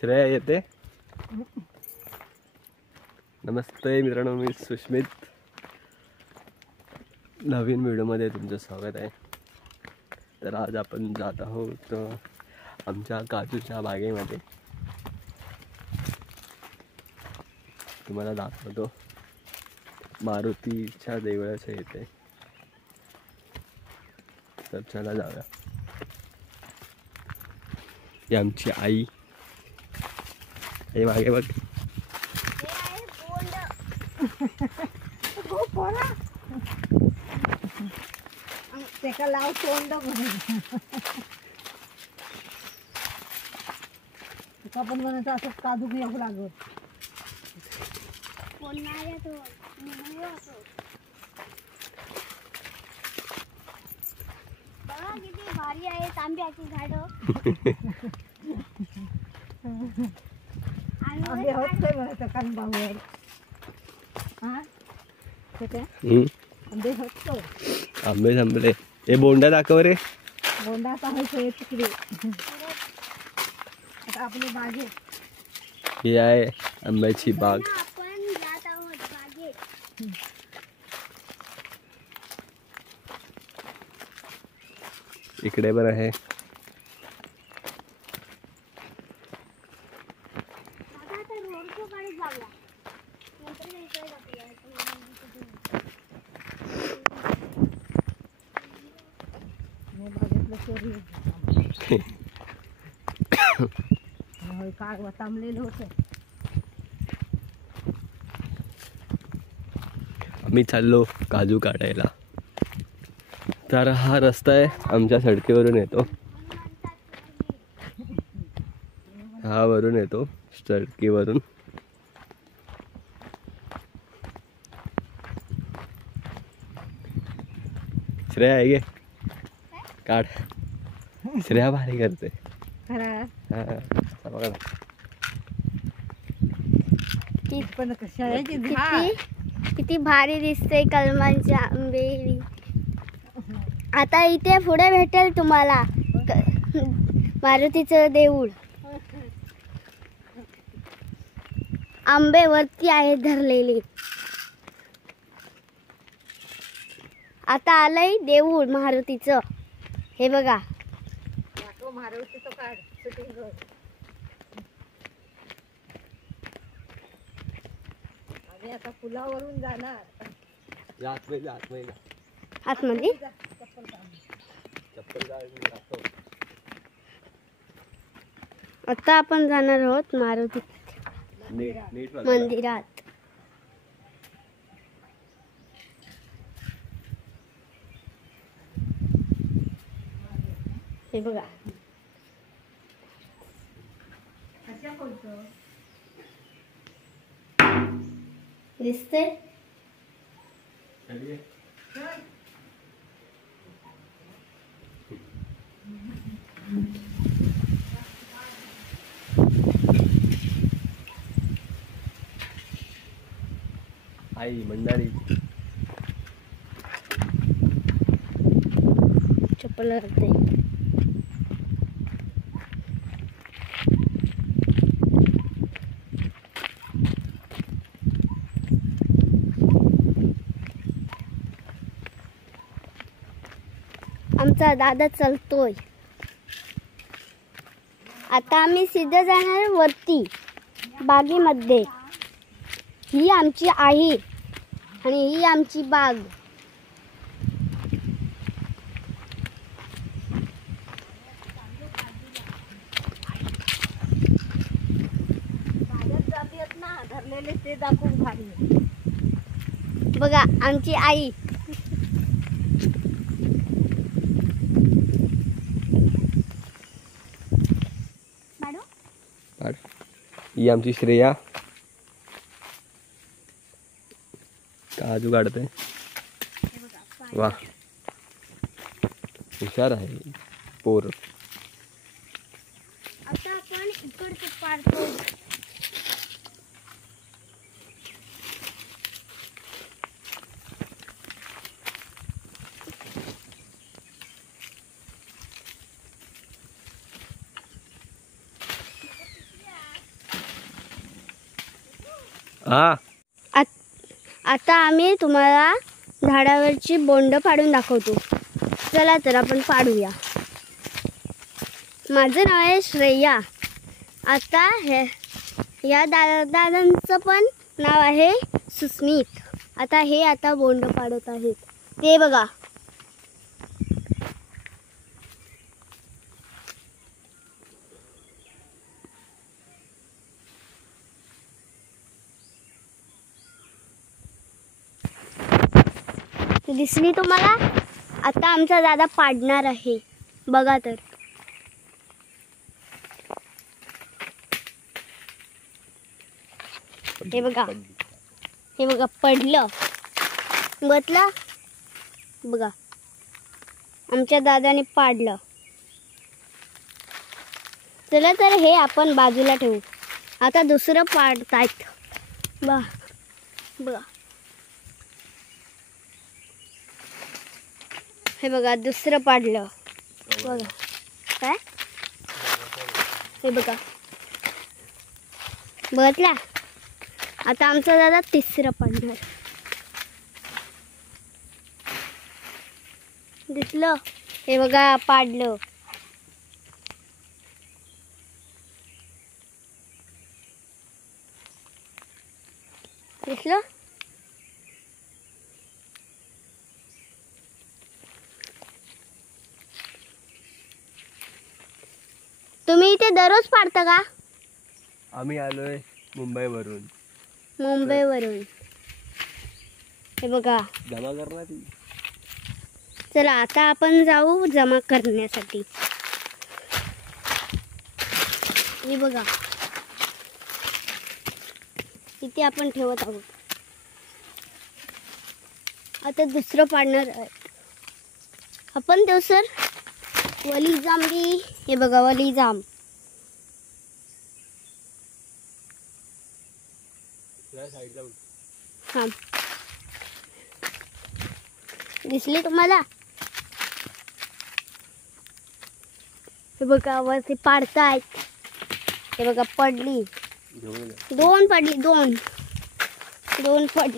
श्रेया येते. नमस्ते मित्रांनो, मी सुष्मित. नवीन व्हिडिओमध्ये तुमचं स्वागत आहे. तर आज आपण जात आहोत आमच्या काजूच्या बागेमध्ये. तुम्हाला दाखवतो. मारुतीच्या देवळाच्या येते. तर चला जाऊया. ही आमची आई. हे मागे बघ. त्याला लाव तोंड तुका पण म्हणायचं असं काजू घेऊ लागत. किती भारी आहे तांब्याची झाडं. आंबे होते म्हणायचं कानबावर. हा ते आंबे होतो. आंबे संपले. हे बोंडा दाखव रे. बोंडा आता होतोय तिकडे. आता आपली बागेत ही आहे आंब्याची बाग. आपण जात आहोत बागेत. इकडे पण आहे. आता तर रोडको काढत जाऊया. नंतर इकडे जाऊया. बागेतलं चोरी काग तांबलेलं होतं. आम्ही चाललो काजू काढायला. तर हा रस्ता आहे आमच्या सडकीवरून येतो. हा वरून येतो सडकीवरून. श्रेया आहे गे काढ. श्रेया भारी करते. पण शाळेची किती भारी दिसते कलमांचे आंबे. आता इथे पुढे भेटेल तुम्हाला मारुतीचं देऊळ. आंबे वरती आहेत धरलेले. आता आलंय देऊळ मारुतीचं. हे बघा. मारुतीचं काढ शूटिंग. आम्ही आता पुलावरून जाणार. आतमध्ये आता आपण जाणार आहोत मारुती मंदिरात. हे बघा. दिसते. आई मंडारी चप्पल घालते. आमचा दादा चालतोय. आता आम्ही सीधा जाणार वरती बागेमध्ये. ही आमची आई आणि ही आमची बाग. धरलेले ते दाखवून भारी. बघा आमची आई. ही आमची श्रेया काजू काढते. वा हुशार आहे पोर. आता आपण इकडचं पाडतो. हा आता आम्ही तुम्हाला झाडावरची बोंड पाडून दाखवतो. चला तर आपण पाडूया. माझं नाव आहे श्रेया. आता या दादांचं पण नाव आहे सुस्मित. आता बोंड पाडत आहेत ते बघा. दिसली तुम्हाला? आता आमचा दादा पाडणार आहे बघा तर. हे बघा पडलं बघलं बघा. आमच्या दादाने पाडलं. चला तर हे आपण बाजूला ठेवू. आता दुसरं पाडतायत बघा. हे बघा दुसरं पाडलं बघा. काय हे बघा बघितला. आता आमचा दादा तिसरं पाडणार. दिसलं? हे बघा पाडलं. दिसलं? तुम्ही इथे दररोज पाडता का? आम्ही आलोय मुंबईवरून. हे बघा जमा करणार ती. चला आता आपण जाऊ जमा करण्यासाठी. हे बघा इथे आपण ठेवत आहोत. आता दुसरं पाडणार आहे आपण. दिवसर वली जांबी. हे बघा वली जांब. हा दिसली तुम्हाला? हे बघा वरती पाडतायत. हे बघा पडली. दोन पडली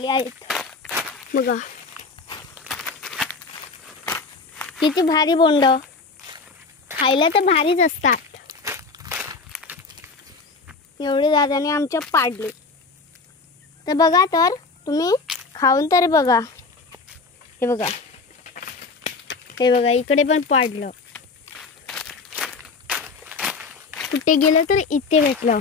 आहेत बघा. किती भारी बोंड. खायला तर भारीच असतात. एवढे दादाने आमच्या पाडले. तर बघा तर तुम्ही खाऊन तर बघा. हे बघा इकडे पण पाडलं. कुठे गेलं तर इथे भेटलं.